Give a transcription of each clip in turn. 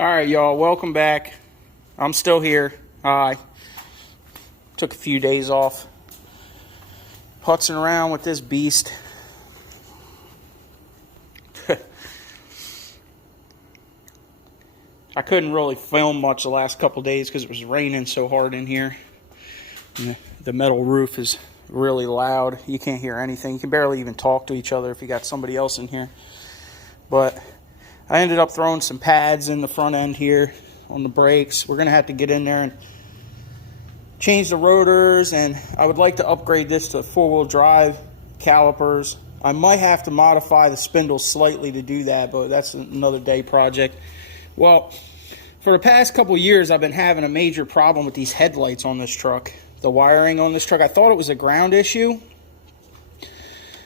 All right, y'all, welcome back. I'm still here. I took a few days off putzing around with this beast. I couldn't really film much the last couple days because it was raining so hard in here. The metal roof is really loud. You can't hear anything. You can barely even talk to each other if you got somebody else in here. But I ended up throwing some pads in the front end here on the brakes. We're going to have to get in there and change the rotors, and I would like to upgrade this to four-wheel drive calipers. I might have to modify the spindles slightly to do that, but that's another day project. Well, for the past couple years, I've been having a major problem with these headlights on this truck. The wiring on this truck, I thought it was a ground issue,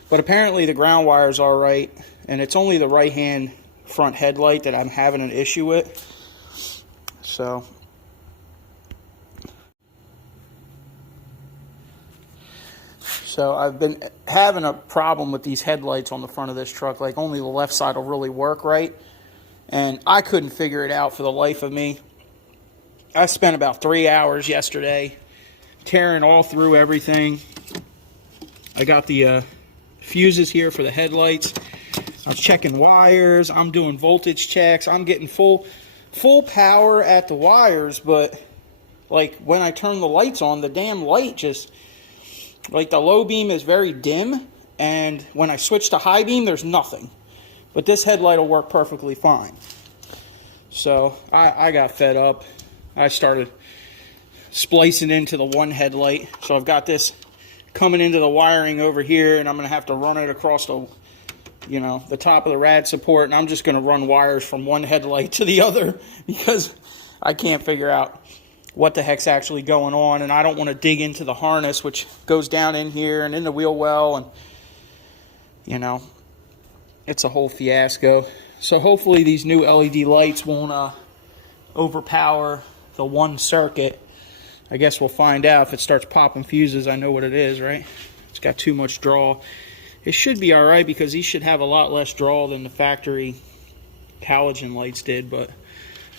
but apparently the ground wire's all right, and it's only the right-hand front headlight that I'm having an issue with. So I've been having a problem with these headlights on the front of this truck. Like, only the left side will really work right, and I couldn't figure it out for the life of me. I spent about 3 hours yesterday tearing all through everything. I got the fuses here for the headlights. I was checking wires. I'm doing voltage checks. I'm getting full power at the wires, but like when I turn the lights on, the damn light just, like, the low beam is very dim, and when I switch to high beam, there's nothing. But this headlight will work perfectly fine. So I got fed up. I started splicing into the one headlight. So I've got this coming into the wiring over here, and I'm going to have to run it across the top of the rad support, and I'm just going to run wires from one headlight to the other because I can't figure out what the heck's actually going on, and I don't want to dig into the harness, which goes down in here and in the wheel well, and it's a whole fiasco. So hopefully these new LED lights won't overpower the one circuit. I guess we'll find out. If it starts popping fuses, I know what it is, right? It's got too much draw. It should be all right because these should have a lot less draw than the factory halogen lights did, but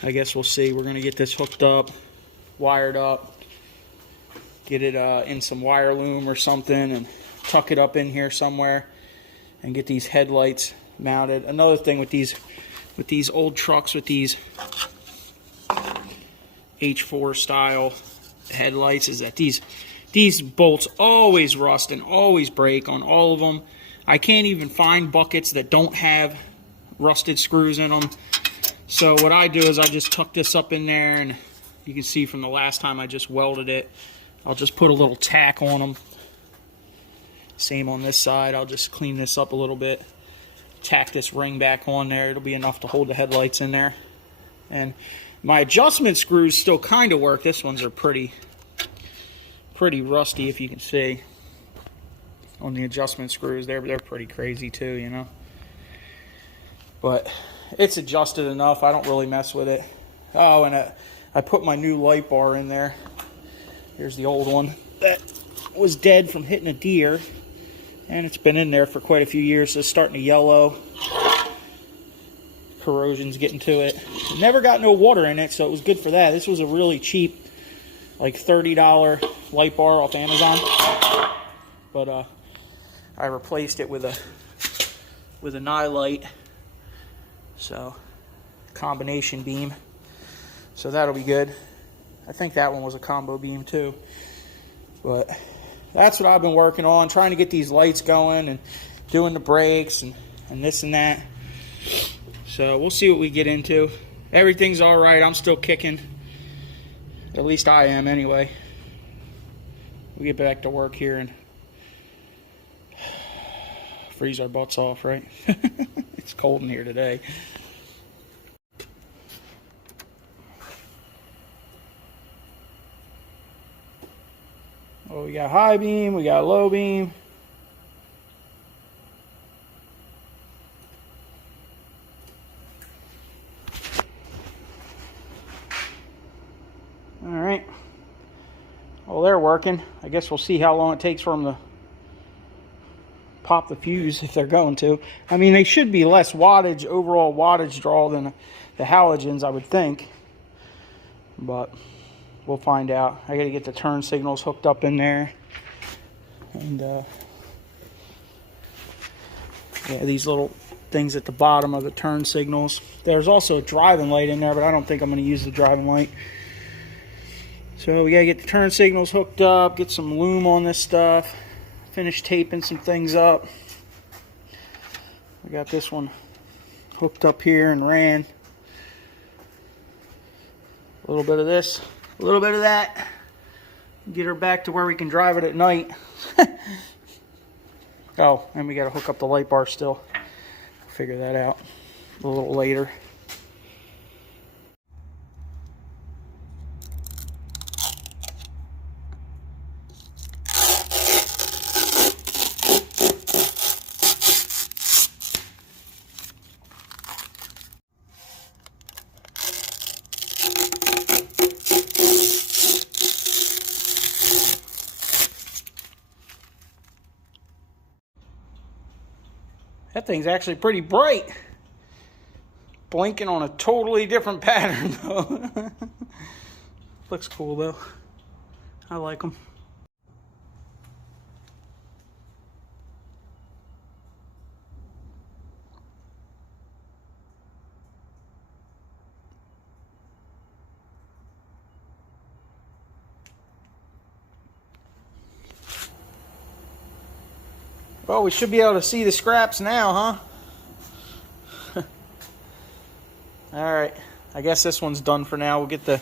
I guess we'll see. We're going to get this hooked up, wired up, get it in some wire loom or something, and tuck it up in here somewhere and get these headlights mounted. Another thing with these old trucks with these H4 style headlights is that these bolts always rust and always break on all of them. I can't even find buckets that don't have rusted screws in them. So what I do is I just tuck this up in there, and you can see from the last time I just welded it, I'll just put a little tack on them. Same on this side. I'll just clean this up a little bit, tack this ring back on there. It'll be enough to hold the headlights in there. And my adjustment screws still kind of work. This ones are pretty rusty, if you can see on the adjustment screws. They're pretty crazy too, but it's adjusted enough. I don't really mess with it. Oh, and I put my new light bar in there. Here's the old one that was dead from hitting a deer, and it's been in there for quite a few years. So it's starting to yellow. Corrosion's getting to it. Never got no water in it, so it was good for that. This was a really cheap, like $30 light bar off Amazon, but I replaced it with a nightlight, so combination beam. So that'll be good. I think that one was a combo beam too. But that's what I've been working on, trying to get these lights going and doing the brakes and this and that. So we'll see what we get into. Everything's all right. I'm still kicking. At least I am anyway. We'll get back to work here and freeze our butts off, right? It's cold in here today. Oh, we got high beam, we got low beam. All right. Well, they're working. I guess we'll see how long it takes for them pop the fuse if they're going to. I mean, they should be less wattage, overall wattage draw than the halogens, I would think. But we'll find out. I got to get the turn signals hooked up in there. And yeah, these little things at the bottom of the turn signals. There's also a driving light in there, but I don't think I'm going to use the driving light. So we got to get the turn signals hooked up, get some lume on this stuff, finish taping some things up. I got this one hooked up here and ran. A little bit of this, a little bit of that. Get her back to where we can drive it at night. Oh, and we got to hook up the light bar still. Figure that out a little later. That thing's actually pretty bright. Blinking on a totally different pattern though. Looks cool though. I like them. Well, we should be able to see the scraps now, huh? All right, I guess this one's done for now. We'll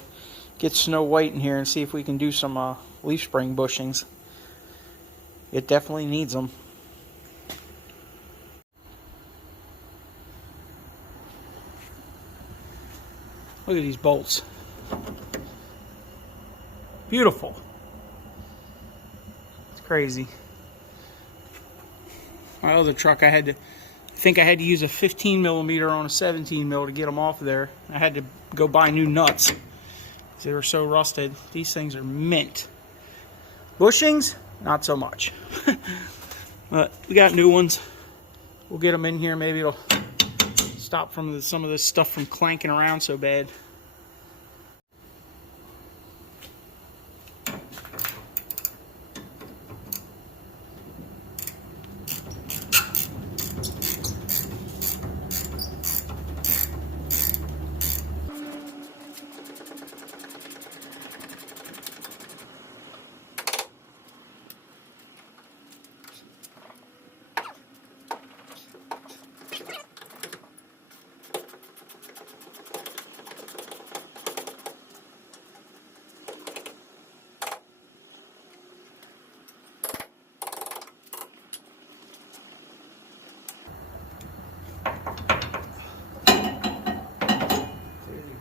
get Snow White in here and see if we can do some leaf spring bushings. It definitely needs them. Look at these bolts. Beautiful. It's crazy. My other truck, I think I had to use a 15 millimeter on a 17 mil to get them off of there. I had to go buy new nuts. They were so rusted. These things are mint. Bushings, not so much. But we got new ones. We'll get them in here. Maybe it'll stop some of this stuff from clanking around so bad.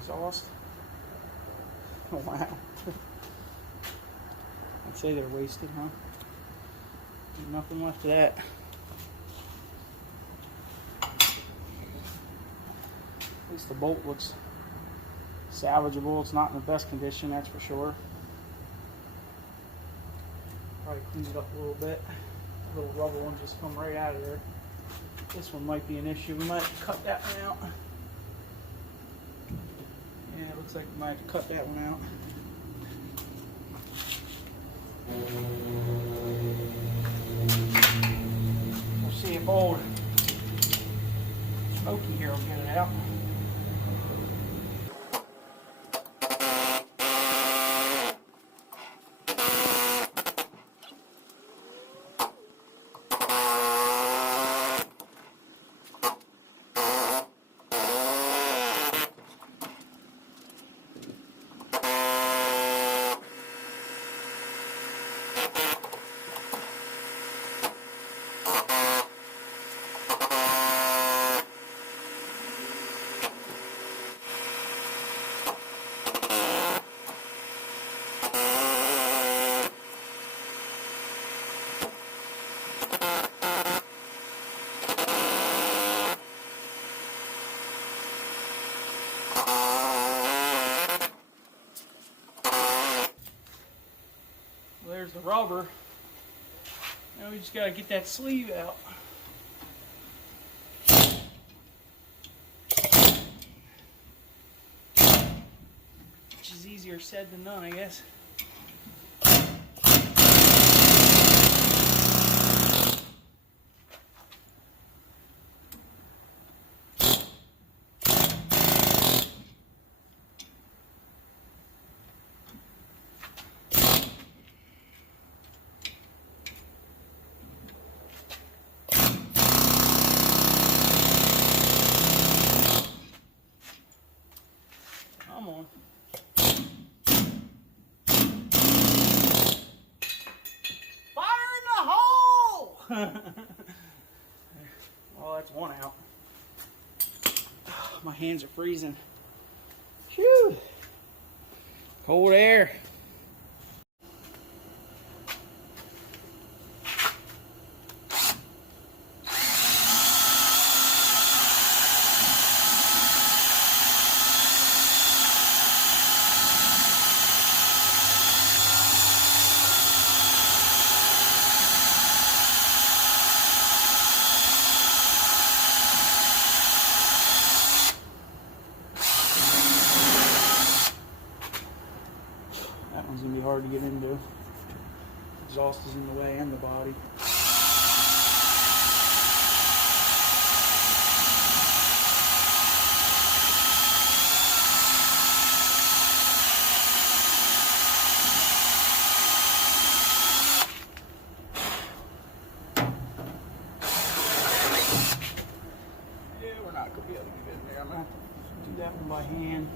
Exhaust. Oh wow. I'd say they're wasted, huh? There's nothing left of that. At least the bolt looks salvageable. It's not in the best condition, that's for sure. Probably cleaned it up a little bit. The little rubber one just come right out of there. This one might be an issue. We might have to cut that one out. Yeah, it looks like we might have to cut that one out. We'll see if old Smokey here will get it out. There's the rubber. Now we just gotta get that sleeve out. easier said than done, I guess. Come on. Fire in the hole! Oh, that's one out. My hands are freezing. Phew. Cold air. That one's gonna be hard to get into. Exhaust is in the way and the body. Yeah, we're not gonna be able to get in there. I'm gonna have to do that one by hand.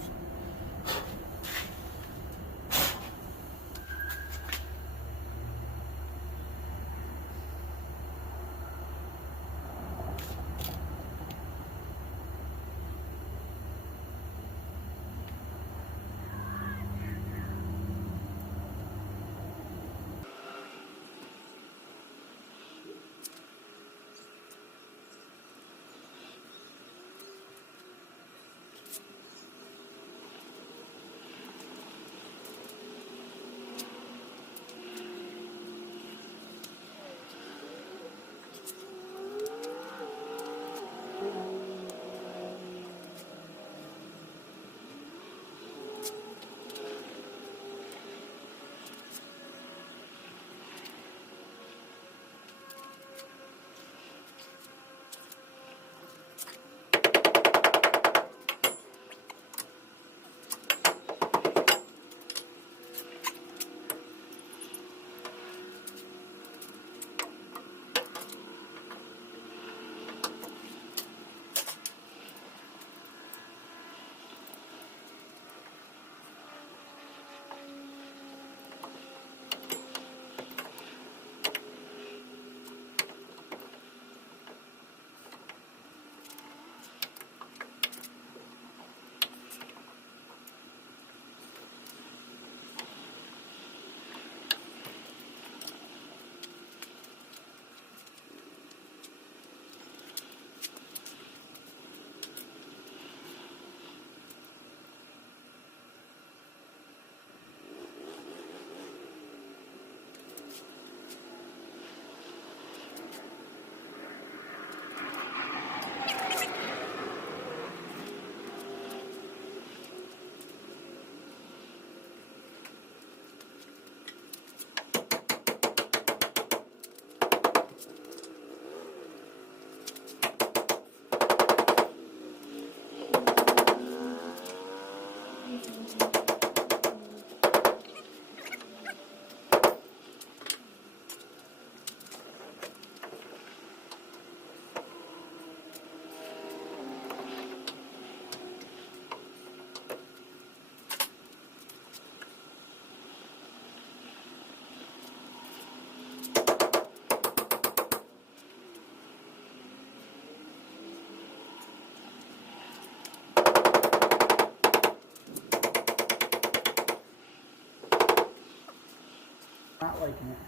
Not liking it.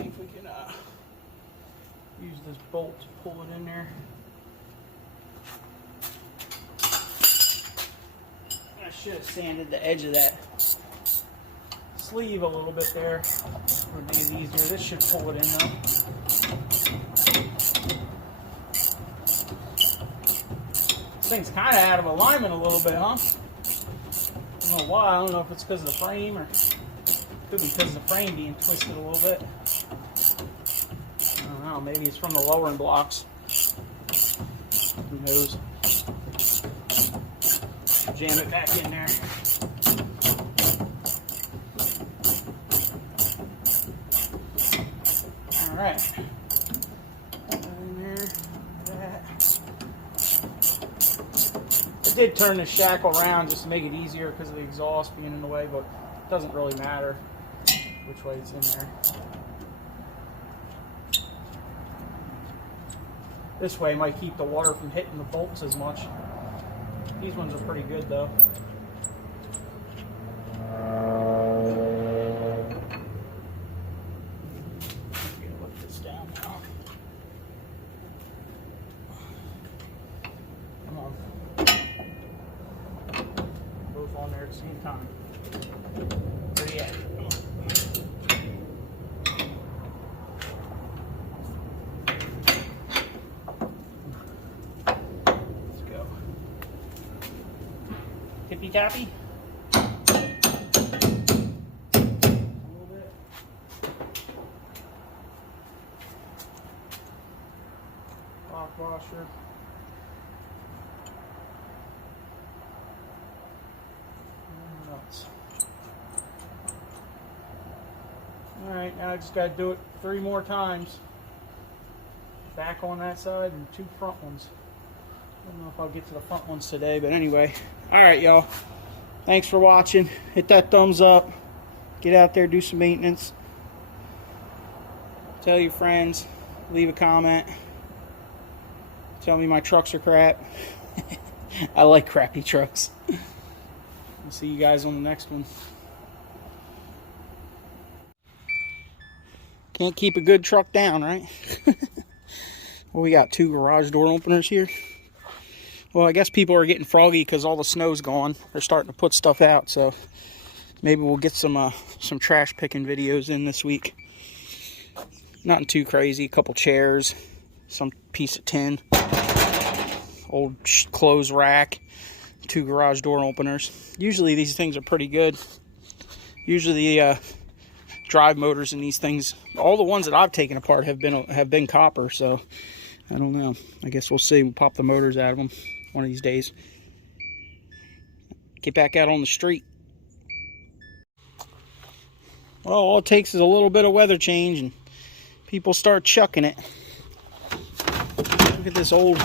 see if we can use this bolt to pull it in there. I should have sanded the edge of that sleeve a little bit there. Would be easier. This should pull it in though. This thing's kind of out of alignment a little bit, huh? I don't know why. I don't know if it's because of the frame or could be because of the frame being twisted a little bit. I don't know. Maybe it's from the lowering blocks. Who knows? Jam it back in there. All right. In there, that. I did turn the shackle around just to make it easier because of the exhaust being in the way, but it doesn't really matter which way it's in there. This way might keep the water from hitting the bolts as much. These ones are pretty good though. Lift this down now. Come on. Both on there at the same time. Where you at? Tippy tappy. A little bit. Lock washer. And nuts. Alright, now I just got to do it 3 more times. Back on that side and 2 front ones. I don't know if I'll get to the front ones today, but anyway. Alright, y'all. Thanks for watching. Hit that thumbs up. Get out there, do some maintenance. Tell your friends. Leave a comment. Tell me my trucks are crap. I like crappy trucks. I'll see you guys on the next one. Can't keep a good truck down, right? Well, we got 2 garage door openers here. Well, I guess people are getting froggy because all the snow's gone. They're starting to put stuff out, so maybe we'll get some trash picking videos in this week. Nothing too crazy. A couple chairs, some piece of tin, old clothes rack, 2 garage door openers. Usually these things are pretty good. Usually the drive motors in these things, all the ones that I've taken apart have been copper, so I don't know. I guess we'll see. We'll pop the motors out of them one of these days. Get back out on the street. Well, all it takes is a little bit of weather change and people start chucking it. Look at this old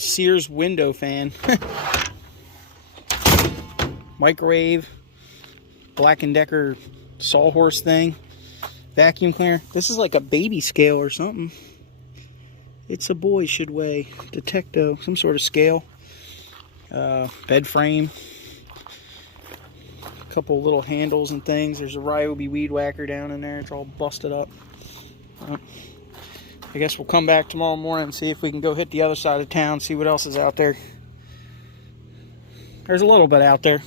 Sears window fan. Microwave, Black & Decker sawhorse thing. Vacuum cleaner. This is like a baby scale or something. It's a boy should weigh. Detecto, some sort of scale. Bed frame. A couple little handles and things. There's a Ryobi weed whacker down in there. It's all busted up. I guess we'll come back tomorrow morning and see if we can go hit the other side of town, see what else is out there. There's a little bit out there.